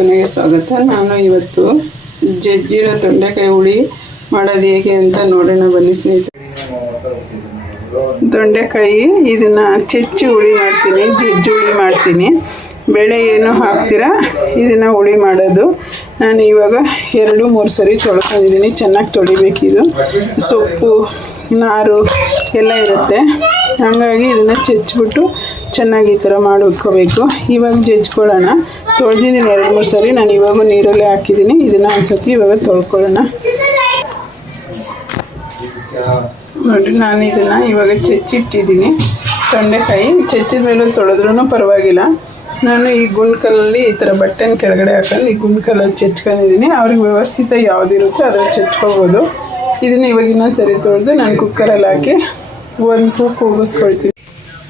ಮನೆಗೆ ಸ್ವಾಗತ. ನಾನು ಇವತ್ತು ಜಜ್ಜಿರೋ ತೊಂಡೆಕಾಯಿ ಹುಳಿ ಮಾಡೋದು ಹೇಗೆ ಅಂತ ನೋಡೋಣ, ಬನ್ನಿ ಸ್ನೇಹಿತರೆ. ತೊಂಡೆಕಾಯಿ, ಇದನ್ನ ಚೆಚ್ಚಿ ಹುಳಿ ಮಾಡ್ತೀನಿ, ಜಜ್ಜಿ ಹುಳಿ ಮಾಡ್ತೀನಿ. ಬೇಳೆ ಏನು ಹಾಕ್ತೀರಾ? ಇದನ್ನು ಹುಳಿ ಮಾಡೋದು. ನಾನು ಇವಾಗ ಎರಡು, ಮೂರು ಸರಿ ತೊಳ್ಕೊಂಡಿದ್ದೀನಿ, ಚೆನ್ನಾಗಿ ತೊಳಿಬೇಕಿದು. ಸೊಪ್ಪು ನಾರು ಎಲ್ಲ ಇರುತ್ತೆ. ಹಾಗಾಗಿ ಇದನ್ನು ಚಚ್ಬಿಟ್ಟು ಚೆನ್ನಾಗಿ ಈ ಥರ ಮಾಡಿ ಇವಾಗ ಜಜ್ಕೊಳ್ಳೋಣ. ತೊಳೆದಿದ್ದೀನಿ ಎರಡು, ಮೂರು ಸರಿ. ನಾನು ಇವಾಗ ನೀರಲ್ಲೇ ಹಾಕಿದ್ದೀನಿ. ಇದನ್ನು ಒಂದ್ಸತಿ ಇವಾಗ ತೊಳ್ಕೊಳ್ಳೋಣ. ನೋಡಿ, ನಾನು ಇದನ್ನು ಇವಾಗ ಚೆಚ್ಚಿಟ್ಟಿದ್ದೀನಿ. ತೊಂಡೆಕಾಯಿ ಚೆಚ್ಚಿದ ಮೇಲೆ ತೊಳೆದ್ರೂ ಪರವಾಗಿಲ್ಲ. ನಾನು ಈ ಗುಂಡ್ಕಲ್ಲಲ್ಲಿ ಈ ಥರ ಬಟ್ಟೆನ ಕೆಳಗಡೆ ಹಾಕೊಂಡು ಈ ಗುಂಡ್ಕಲ್ಲಲ್ಲಿ ಚೆಚ್ಕೊಂಡಿದ್ದೀನಿ. ಅವ್ರಿಗೆ ವ್ಯವಸ್ಥಿತ ಯಾವುದಿರುತ್ತೋ ಅದ್ರಲ್ಲಿ ಚೆಚ್ಕೋಬೋದು. ಇದನ್ನು ಇವಾಗ ಇನ್ನೊಂದು ಸರಿ ತೊಳೆದು ನಾನು ಕುಕ್ಕರಲ್ಲಿ ಹಾಕಿ ಒಂದು ಕೂಗು ಕೂಗಿಸ್ಕೊಳ್ತೀನಿ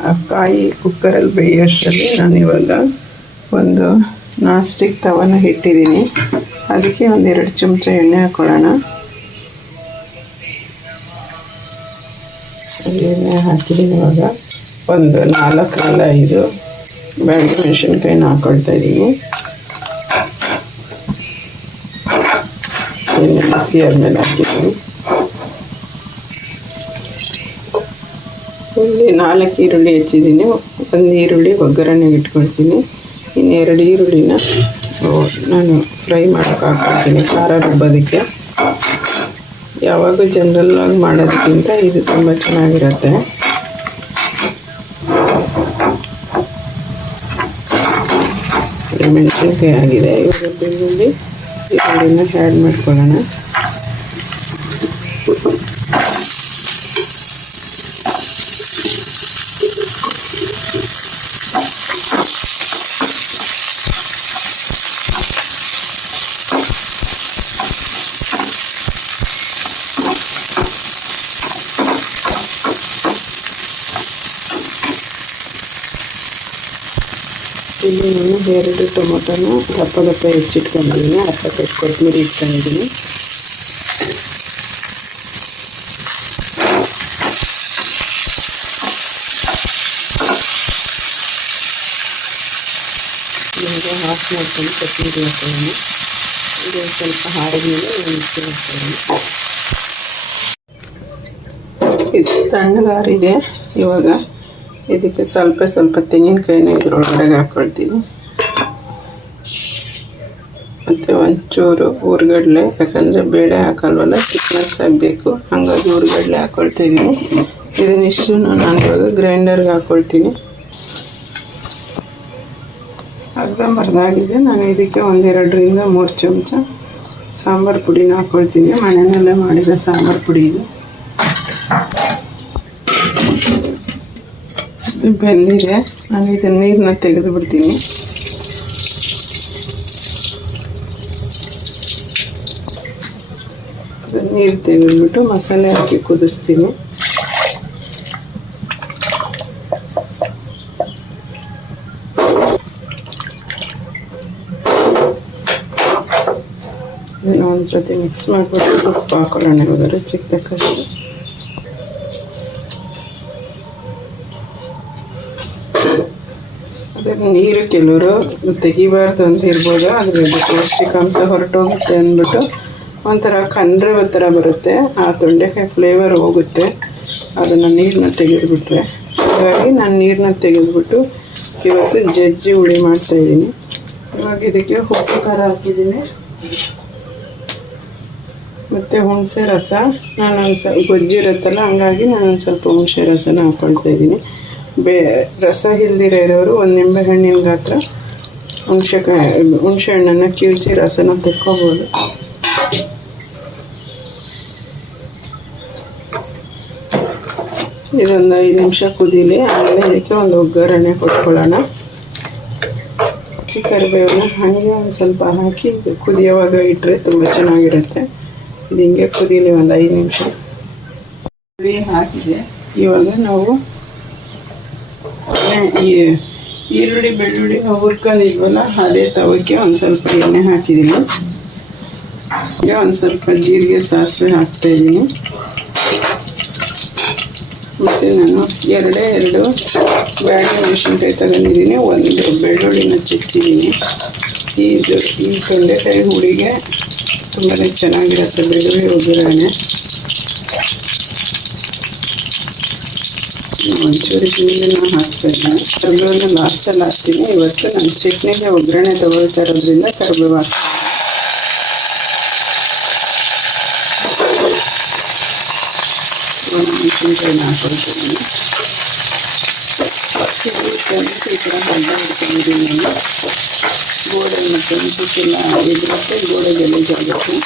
ಆ ಕಾಯಿ ಕುಕ್ಕರಲ್ಲಿ ಬೇಯೋಷ್ಟರಲ್ಲಿ ನಾನು ಇವಾಗ ಒಂದು ನಾಸ್ಟಿಕ್ ಸ್ಟಿಕ್ ತವನ ಇಟ್ಟಿದ್ದೀನಿ ಅದಕ್ಕೆ ಒಂದೆರಡು ಚಮಚ ಎಣ್ಣೆ ಹಾಕೊಳ್ಳೋಣ. ಎಣ್ಣೆ ಹಾಕಿದ್ದೀನಿ ಇವಾಗ ಒಂದು ನಾಲ್ಕು ಕಾಲ ಐದು ಬೆಳಗ್ಗೆ ಮೆಣಸಿನ್ಕಾಯಿನ ಹಾಕ್ಕೊಳ್ತಾ ಇದ್ದೀನಿ ಎಣ್ಣೆ ಬಿಸಿ ಆದಮೇಲೆ ಹಾಕಿದ್ದೀನಿ. ಇಲ್ಲಿ ನಾಲ್ಕು ಈರುಳ್ಳಿ ಹೆಚ್ಚಿದ್ದೀನಿ. ಒಂದು ಈರುಳ್ಳಿ ಒಗ್ಗರಣೆಗೆ ಇಟ್ಕೊಳ್ತೀನಿ. ಇನ್ನು ಎರಡು ಈರುಳ್ಳಿನ ನಾನು ಫ್ರೈ ಮಾಡೋಕೆ ಹಾಕ್ಕೊಳ್ತೀನಿ, ಖಾರ ರುಬ್ಬೋದಕ್ಕೆ. ಯಾವಾಗೂ ಜನರಲ್ಲಾಗಿ ಮಾಡೋದಕ್ಕಿಂತ ಇದು ತುಂಬ ಚೆನ್ನಾಗಿರುತ್ತೆ. ಮೆಣಸಿನಕಾಯಿ ಆಗಿದೆ. ಇವಾಗ ಬೆಳ್ಳುಳ್ಳಿ, ಈರುಳ್ಳಿನ ಆ್ಯಡ್ ಮಾಡ್ಕೊಳ್ಳೋಣ. ಇಲ್ಲಿ ನಾನು ಎರಡು ಟೊಮೊಟೊನ ದಪ್ಪ ದಪ್ಪ ಹೆಚ್ಚಿಟ್ಕೊಂಡಿದ್ದೀನಿ. ಅರ್ಧ ಕಟ್ ಕೊತ್ತಂಬರಿ ಇಟ್ಕೊಂಡಿದ್ದೀನಿ. ಈಗ ಹಾಫ್ ಮಾಡ್ಕೊಂಡು ಕೊತ್ತಂಬರಿ ಹಾಕೊಳ್ಳೋಣ ಇದು ಸ್ವಲ್ಪ ಹಾಡಿದ್ಮೇಲೆ ಮಿಕ್ಸಿ ಹಾಕೊಳ್ಳೋಣ ಇದು ತಣ್ಣಗಾರಿದೆ ಇವಾಗ. ಇದಕ್ಕೆ ಸ್ವಲ್ಪ ಸ್ವಲ್ಪ ತೆಂಗಿನಕಾಯಿನ ಇದ್ರೊಳಗಡೆ ಹಾಕೊಳ್ತೀನಿ. ಮತ್ತು ಒಂಚೂರು ಊರುಗಡ್ಲೆ, ಯಾಕಂದರೆ ಬೇಳೆ ಹಾಕಲ್ವಲ್ಲ ಚಿಕ್ನೆಸ್ ಆಗಬೇಕು. ಹಾಗಾಗಿ ಊರುಗಡ್ಲೆ ಹಾಕ್ಕೊಳ್ತಾ ಇದ್ದೀನಿ ಇದನ್ನಿಷ್ಟು ನಾನು ಇವಾಗ ಗ್ರೈಂಡರ್ಗೆ ಹಾಕ್ಕೊಳ್ತೀನಿ ಮರ್ದಾಗಿದೆ. ನಾನು ಇದಕ್ಕೆ ಒಂದೆರಡರಿಂದ ಮೂರು ಚಮಚ ಸಾಂಬಾರು ಪುಡಿನ ಹಾಕ್ಕೊಳ್ತೀನಿ ಮನೆಯಲ್ಲೇ ಮಾಡಿದ ಸಾಂಬಾರು ಪುಡಿ ಇದು ಬೆಂದಿದೆ. ನಾನು ಇದನ್ನ ನೀರನ್ನ ತೆಗೆದು ಬಿಡ್ತೀನಿ. ನೀರು ತೆಗೆದ್ಬಿಟ್ಟು ಮಸಾಲೆ ಹಾಕಿ ಕುದಿಸ್ತೀನಿ. ಒಂದ್ಸತಿ ಮಿಕ್ಸ್ ಮಾಡಿಬಿಟ್ಟು ಉಪ್ಪು ಹಾಕೊಳ್ಳೋಣ ಹೋದರೆ ಚಿಕ್ಕ ತಕ್ಕಷ್ಟು. ನೀರು ಕೆಲವರು ತೆಗಿಬಾರ್ದು ಅಂತ ಇರ್ಬೋದು ಅದರಲ್ಲಿ ಪೌಷ್ಟಿಕಾಂಶ ಹೊರಟೋಗುತ್ತೆ ಅಂದ್ಬಿಟ್ಟು ಒಂಥರ ಕಂಡ್ರೆ ಒಂಥರ ಬರುತ್ತೆ. ಆ ತೊಂಡೆಕಾಯಿ ಫ್ಲೇವರ್ ಹೋಗುತ್ತೆ. ಅದನ್ನು ನೀರನ್ನ ತೆಗೆದುಬಿಟ್ರೆ. ಹಾಗಾಗಿ ನಾನು ನೀರನ್ನ ತೆಗೆದುಬಿಟ್ಟು ಇವತ್ತು ಜಜ್ಜಿ ಹುಳಿ ಮಾಡ್ತಾಯಿದ್ದೀನಿ ಇವಾಗ ಇದಕ್ಕೆ ಉಪ್ಪು ಖಾರ ಹಾಕಿದ್ದೀನಿ. ಮತ್ತು ಹುಣಸೆ ರಸ. ನಾನು ಒಂದು ಸ್ವಲ್ಪ ಗೊಜ್ಜಿರುತ್ತಲ್ಲ ಹಂಗಾಗಿ ನಾನು ಸ್ವಲ್ಪ ಹುಣಸೆ ರಸನ ಹಾಕ್ಕೊಳ್ತಾ ಇದ್ದೀನಿ. ಬೇ ರಸ ಇಲ್ದಿರ ಇರೋರು ಒಂದು ನಿಂಬೆ ಹಣ್ಣಿನ ಗಾತ್ರ ಹುಣಸೆಕಾಯಿ ಹುಣಸೆ ಹಣ್ಣನ್ನು ಕಿವುಚಿ ರಸನ ತೆಕ್ಕೋಬೋದು ಇದೊಂದು ಐದು ನಿಮಿಷ ಕುದೀಲಿ ಆಮೇಲೆ ಇದಕ್ಕೆ ಒಂದು ಒಗ್ಗರಣೆ ಕೊಟ್ಕೊಳ್ಳೋಣ. ಹಸಿ ಕರಿಬೇವನ್ನ ಹಾಗೆ ಒಂದು ಸ್ವಲ್ಪ ಹಾಕಿ ಕುದಿಯೋವಾಗ ಇಟ್ಟರೆ ತುಂಬ ಚೆನ್ನಾಗಿರುತ್ತೆ. ಇದು ಹಿಂಗೆ ಕುದೀಲಿ ಒಂದು ಐದು ನಿಮಿಷ. ಹಾಕಿದೆ. ಇವಾಗ ನಾವು ಈ ಈರುಳ್ಳಿ, ಬೆಳ್ಳುಳ್ಳಿ ಹುರ್ಕೊಂಡಿದ್ವಲ್ಲ ಅದೇ ತವಕ್ಕೆ ಒಂದು ಸ್ವಲ್ಪ ಎಣ್ಣೆ ಹಾಕಿದ್ದೀನಿ. ಈಗ ಒಂದು ಸ್ವಲ್ಪ ಜೀರಿಗೆ, ಸಾಸಿವೆ ಹಾಕ್ತಾ ಇದ್ದೀನಿ. ಮತ್ತು ನಾನು ಎರಡೇ ಎರಡು ಬ್ಯಾಡಿ ಮೆಣಸಿನ್ಕಾಯಿ ತಗೊಂಡಿದ್ದೀನಿ ಒಂದು ಬೆಳ್ಳುಳ್ಳಿನ ಚೆಚ್ಚಿದ್ದೀನಿ. ಇದು ಈ ತೊಂಡೆಕಾಯಿ ಹುಳಿಗೆ ತುಂಬಾ ಚೆನ್ನಾಗಿರುತ್ತೆ. ಬೆಳ್ಳುಳ್ಳಿ ಒಗ್ಗರಣೆ ಒಂಚೂರು ಹಿಂದಿನ ಹಾಕ್ತಾ ಇದ್ದೀನಿ ಕರಿಬೇವನ್ನ ಲಾಸ್ಟಲ್ಲಿ ಹಾಕ್ತೀನಿ ಇವತ್ತು ನಾನು ಚಟ್ನಿಗೆ ಒಗ್ಗರಣೆ ತಗೊಳ್ತಾ ಇರೋದ್ರಿಂದ ಕರಿಬೇವು ಹಾಕ್ತೀನಿ ಮೆಣಸಿನ್ಕಾಯಿನ ಹಾಕೊಳ್ತೀನಿ ಇದು ಕೆಂಪು ಈ ಥರ ಹಗ್ಗ ಹಿಡ್ಕೊಂಡಿದ್ದೀನಿ ನಾನು ಗೋಡೆ ಮತ್ತು ಅಂಚಕ್ಕೆಲ್ಲ ಇದ್ರುತ್ತೆ ಗೋಡೆ ಗಲೀಜಾಗುತ್ತೆ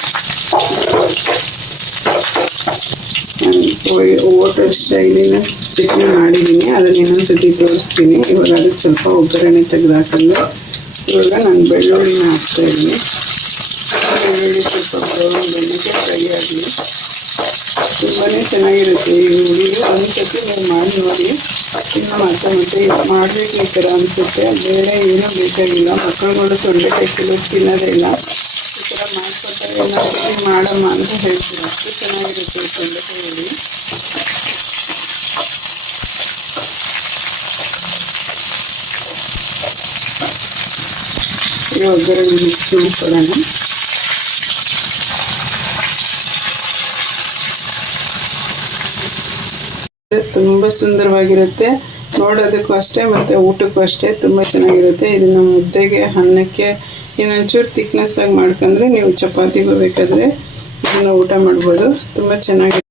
ಓಟೋ ಸ್ಟೈಲಿನ ಚಟ್ನಿ ಮಾಡಿದ್ದೀನಿ. ಅದನ್ನ ಇನ್ನೊಂದ್ಸತಿ ತೋರಿಸ್ತೀನಿ. ಇವಾಗ ಅದಕ್ಕೆ ಸ್ವಲ್ಪ ಒಗ್ಗರಣೆ ತೆಗೆದು ಹಾಕಿದ್ರೆ ಇವಾಗ ನಾನು ಬೆಳ್ಳುಳ್ಳಿನ ಹಾಕ್ತಾ ಇದ್ದೀನಿ. ಬೆಳ್ಳುಳ್ಳಿ ಸ್ವಲ್ಪ ಬ್ರೌನ್ ಬೆಳ್ಳಿಗೆ ಫ್ರೈ ಆಗಲಿ ತುಂಬಾ ಚೆನ್ನಾಗಿರುತ್ತೆ. ಈ ಹುಡುಗಿ ಒಂದು ಸತಿ ನೀವು ಮಾಡಿ ನೋಡಿ. ಇನ್ನು ಮತ್ತೆ ಮತ್ತೆ ಮಾಡಬೇಕು ಈ ಥರ ಅನಿಸುತ್ತೆ. ಬೇರೆ ಏನೂ ಬೇಕಾಗಿಲ್ಲ. ಮಕ್ಕಳುಗಳು ತೊಂಡೆಕಾಯಿ ಕೆಲವು ತಿನ್ನೋದೇ ಇಲ್ಲ. ಈ ಥರ ಮಾಡಿಕೊಟ್ಟಾಗ ಮಾಡಮ್ಮ ಅಂತ ಹೇಳ್ತೀನಿ. ಅಷ್ಟು ಚೆನ್ನಾಗಿರುತ್ತೆ ಈ ಈ ಒಗ್ಗರಣೆ ಮಿಕ್ಸ್ ಮಾಡ್ಕೊಳ್ಳೋಣ ತುಂಬ ಸುಂದರವಾಗಿರುತ್ತೆ. ನೋಡೋದಕ್ಕೂ ಅಷ್ಟೇ ಮತ್ತೆ ಊಟಕ್ಕೂ ಅಷ್ಟೇ ತುಂಬಾ ಚೆನ್ನಾಗಿರುತ್ತೆ. ಇದನ್ನು ಮುದ್ದೆಗೆ, ಅನ್ನಕ್ಕೆ ಇನ್ನೊಂಚೂರು ತಿಕ್ನೆಸ್ ಆಗಿ ಮಾಡ್ಕೊಂಡ್ರೆ ನೀವು ಚಪಾತಿಗೂ ಬೇಕಾದರೆ ಇದನ್ನು ಊಟ ಮಾಡ್ಬೋದು. ತುಂಬಾ ಚೆನ್ನಾಗಿ